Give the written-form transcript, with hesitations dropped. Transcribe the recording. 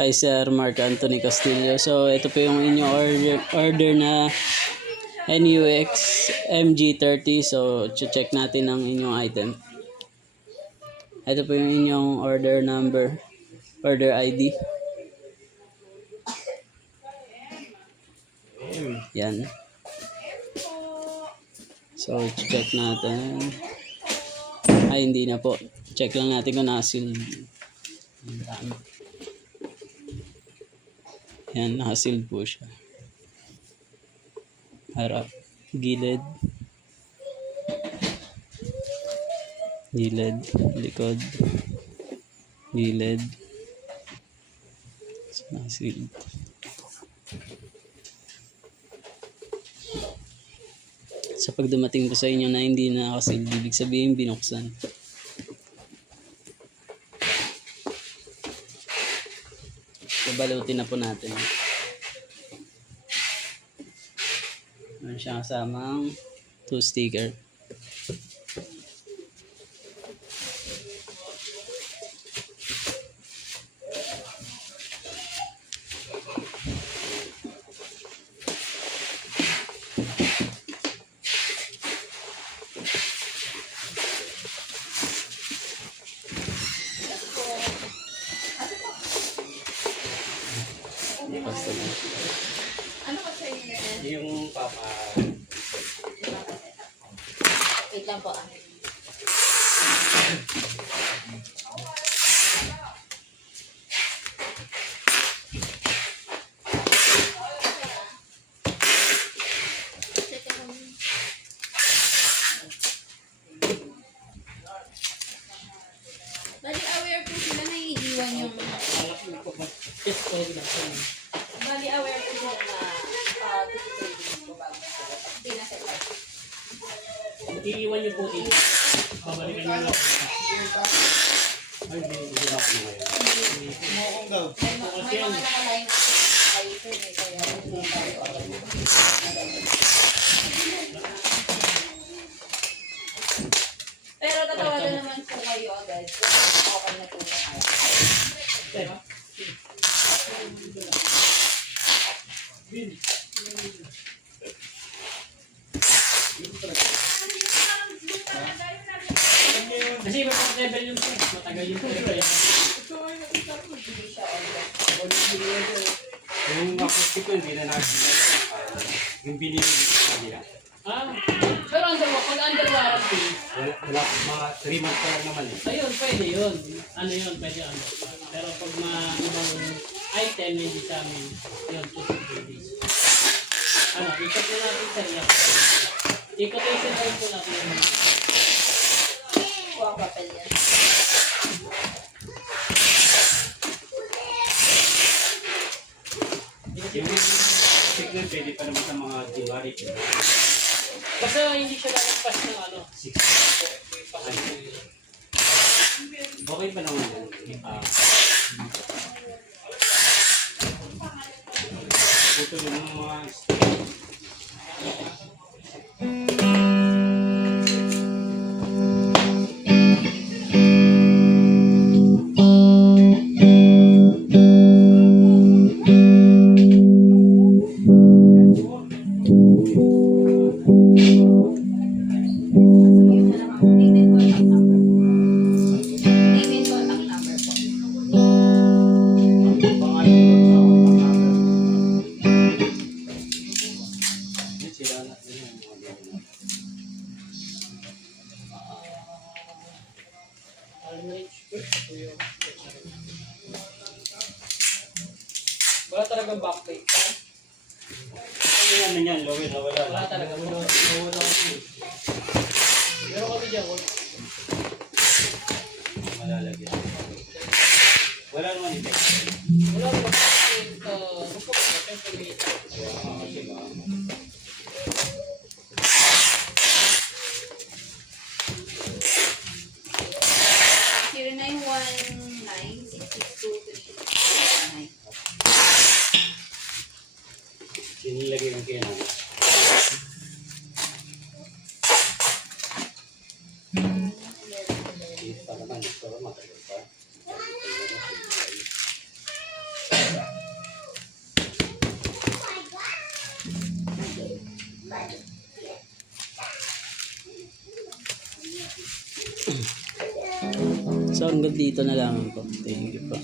Hi Sir Mark Anthony Castillo. So ito po yung inyong order na NUX MG30. So check natin ang inyong item. Ito po yung inyong order number, order ID. Yan. So check natin. Ay hindi na po. Check lang natin kung naka-sealed. Yan, naka-sealed po siya. Harap, gilid, likod, gilid. So, naka-sealed. Sa pag dumating po sa inyo na hindi na naka-sealed, ibig sabihin binuksan. Babalutin na po natin. Meron siyang kasamang 2 sticker. Basta lang. Ano ka sa inyo yan? Yung papa. Wait lang po ah. Bali aware po sila na iiwan yung Bali aware po sila na 2 to 3 days po bago hindi na set up. Iiwan niyo po ito. Babalikan niyo lang. Ay, hindi na ako ngayon. May mga nakaline up kayo sir eh, kaya hindi tayo. Pero tatawagan naman po kayo agad. Okay na po na kayo. Kasi iba pang level yung sir. Matagal yung sir. Hindi siya order. Yung acoustic ko, hindi na nakikita. Yung binili sa kanila. Pero pag under warranty, Wala, mga 3 months pa lang naman eh. ayun, pwede yun. Ano yun, pwede under. Pero pag mga ibang item, hindi sa amin, yun, 2 to 3 days. Ano, ikot na natin sa iya. I-quotation time po natin yung mga. Kuha papel yan. Yung signal, pwede pa naman sa mga January. Basta hindi siya lalagpas ng ano. 6. Okay pa naman yan. Ito yung mga Name and contact number po. sila na yung mga Wala talagang backplate. ano naman yan, lawin na wala. Wala talaga. Wala. Pero kami dyan, wala. Malalagyan. Wala naman ito. Wala naman backplate. Rupok na, siyempre. Zero 919-662-369. Sinilagay yung kaya namin. Hindi pa naman. Ito matagal pa. So hanggang dito na lang po. Thank you po.